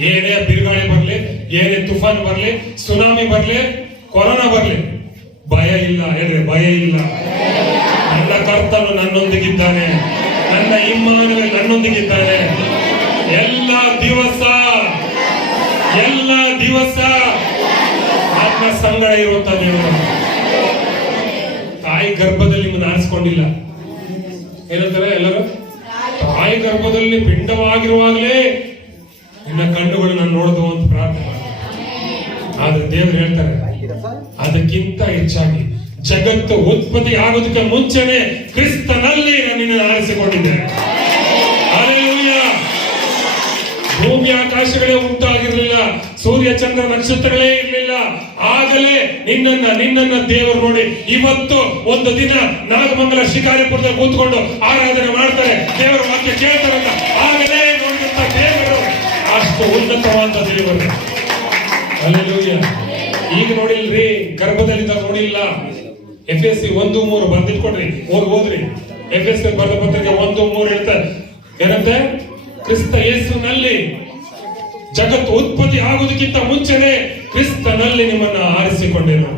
ಏನೇ ಬಿರುಗಾಳಿ ಬರಲಿ, ಏನೇ ತುಫಾನ್ ಬರಲಿ, ಸುನಾಮಿ ಬರಲಿ, ಕೊರೋನಾ ಬರಲಿ. ಭಯ ಇಲ್ಲ ಹೇಳ್ರಿ, ಭಯ ಇಲ್ಲ. ನನ್ನ ಕರ್ತನು ನನ್ನೊಂದಿಗಿದ್ದಾನೆ. ನನ್ನ ಇಮ್ಮಾನುವೆ ನನ್ನೊಂದಿಗಿದ್ದಾನೆ. ಎಲ್ಲ ದಿವಸ ಎಲ್ಲ ದಿವಸ ಆತ್ಮ ಸಂಗಡ ಇರುವಂತ ದೇವರು. ತಾಯಿ ಗರ್ಭದಲ್ಲಿ ನಿಮ್ಮನ್ನು ಆರಿಸ್ಕೊಂಡಿಲ್ಲ. ಏನಂತಾರೆ ಎಲ್ಲರೂ? ತಾಯಿ ಗರ್ಭದಲ್ಲಿ ಪಿಂಡವಾಗಿರುವಾಗಲೇ ನಿನ್ನ ಕಣ್ಣುಗಳು ನಾನು ನೋಡಿದು ಅಂತ ಪ್ರಾರ್ಥನೆ. ಆದ್ರೆ ದೇವರು ಹೇಳ್ತಾರೆ, ಅದಕ್ಕಿಂತ ಹೆಚ್ಚಾಗಿ ಜಗತ್ತು ಉತ್ಪತ್ತಿ ಆಗೋದಕ್ಕೆ ಮುಂಚೆನೆ ಕ್ರಿಸ್ತನಲ್ಲಿ ನಾನು ಆರಿಸಿಕೊಂಡಿದ್ದೇನೆ. ಭೂಮಿ ಆಕಾಶಗಳೇ ಉಂಟಾಗಿರ್ಲಿಲ್ಲ, ಸೂರ್ಯ, ಚಂದ್ರ, ನಕ್ಷತ್ರಗಳೇ ಇರಲಿಲ್ಲ ಆಗಲೇ ನಿನ್ನನ್ನ ನಿನ್ನನ್ನ ದೇವರು ನೋಡಿ ಇವತ್ತು ಒಂದು ದಿನ ನಾಗಮಂಗಲ ಶಿಕಾರಿಪುರದಲ್ಲಿ ಕೂತ್ಕೊಂಡು ಆರಾಧನೆ ಮಾಡ್ತಾರೆ ಅಷ್ಟು ಉನ್ನತವಾದ ದೇವರು. ಈಗ ನೋಡಿಲ್ರಿ ಗರ್ಭದಲ್ಲಿದ್ದ ನೋಡಿಲ್ಲ. ಎಫ್ ಎಸ್ ಸಿ ಒಂದು ಮೂರು ಬರ್ದಿಟ್ಕೊಡ್ರಿ ಹೋಗಿ ಹೋದ್ರಿ. ಎಫ್ ಎಸ್ ಸಿ ಬರೆದ ಪತ್ರಿಕೆ ಒಂದು ಮೂರು ಇರ್ತಾರೆ ಏನಂತೆ? ಕ್ರಿಸ್ತ ಯೇಸುನಲ್ಲಿ. ಜಗತ್ತು ಉತ್ಪತ್ತಿ ಆಗುವುದಕ್ಕಿಂತ ಮುಂಚೆನೆ ಕ್ರಿಸ್ತನಲ್ಲಿ ನಿಮ್ಮನ್ನ ಆರಿಸಿಕೊಂಡಿರು